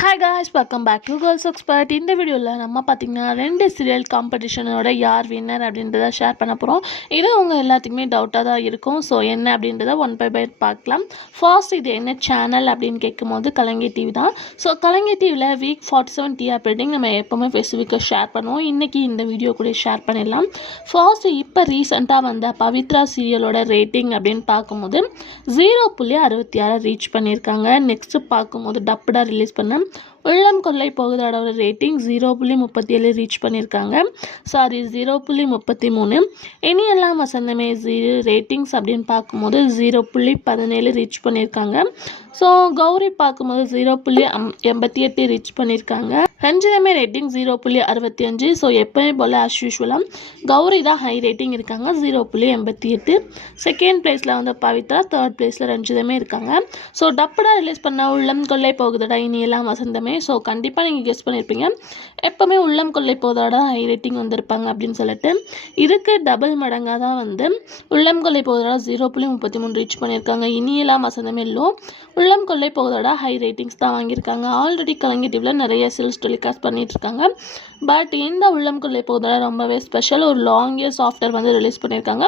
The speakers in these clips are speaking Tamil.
Hi guys, welcome back to girls expert. இந்த வீடியோவில் நம்ம பார்த்திங்கன்னா 2 சீரியல் காம்படிஷனோட யார் வின்னர் அப்படின்றத ஷேர் பண்ண போகிறோம். இது உங்கள் எல்லாத்துக்குமே டவுட்டாக தான் இருக்கும். ஸோ என்ன அப்படின்றத ஒன் பை பார்க்கலாம். ஃபர்ஸ்ட் இது என்ன சேனல் அப்படின்னு கேட்கும்போது கலைஞர் டிவி தான். ஸோ கலைஞர் டிவியில் வீக் 47 டிஆர் ரேட்டிங் நம்ம எப்போவுமே ஃபேஸ்புக்கை ஷேர் பண்ணுவோம். இன்றைக்கி இந்த வீடியோ கூட ஷேர் பண்ணிடலாம். ஃபர்ஸ்ட் இப்போ ரீசெண்டாக வந்த பவித்ரா சீரியலோட ரேட்டிங் அப்படின்னு பார்க்கும்போது 0.66 ரீச் பண்ணியிருக்காங்க. நெக்ஸ்ட்டு பார்க்கும்போது டப்புடாக ரிலீஸ் பண்ண உள்ளம் கொள்ளை போகுதோட ரேட்டிங் 0.37 ரீச் பண்ணியிருக்காங்க. 0.33. இனி எல்லாம் வசந்தமே ரேட்டிங்ஸ் அப்படின்னு பார்க்கும்போது 0.17 ரீச் பண்ணியிருக்காங்க. ஸோ கௌரி பார்க்கும்போது 0.88 ரீச் பண்ணியிருக்காங்க. ரஞ்சிதமே ரேட்டிங் 0.65. ஸோ எப்போயுமே போல் ஆஸ் யூஷுவலாக கௌரி தான் ஹை ரேட்டிங் இருக்காங்க, 0.88. செகண்ட் பிளேஸில் வந்து பவித்ரா, தேர்ட் பிளேஸில் ரஞ்சிதமே இருக்காங்க. ஸோ டப்படாக ரிலீஸ் பண்ண உள்ளம் கொள்ளை போகுதடா இனி எல்லாம் வசந்தமே. ஸோ கண்டிப்பாக நீங்கள் கெஸ் பண்ணியிருப்பீங்க, எப்போவுமே உள்ளம் கொள்ளை போகுதோட ஹை ரேட்டிங் வந்திருப்பாங்க அப்படின்னு சொல்லிட்டு. இதுக்கு டபுள் மடங்காக தான் வந்து உள்ளம் கொள்ளை போகுதோட 0.33 ரீச் பண்ணியிருக்காங்க. இனி எல்லாம் வசந்தமே லோ, உள்ளம் கொள்ளை போகுதோட ஹை ரேட்டிங்ஸ் தான் வாங்கியிருக்காங்க. ஆல்ரெடி கலைஞர் டிவியில் நிறைய சீரியல்ஸ் டெலிகாஸ்ட் பண்ணிகிட்ருக்காங்க. பட் இந்த உள்ளம் கொள்ளை போகுதோட ரொம்பவே ஸ்பெஷல். ஒரு லாங் இயர்ஸ் ஆஃப்டர் வந்து ரிலீஸ் பண்ணியிருக்காங்க.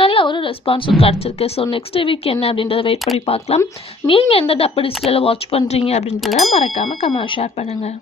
நல்ல ஒரு ரெஸ்பான்ஸும் கிடச்சிருக்கு. ஸோ நெக்ஸ்ட் வீக் என்ன அப்படின்றத வெயிட் பண்ணி பார்க்கலாம். நீங்கள் எந்த டப்பு டிஜிட்டலில் வாட்ச் பண்ணுறீங்க அப்படின்றத மறக்காமல் கமெண்ட் ஷேர் பண்ணுங்கள்.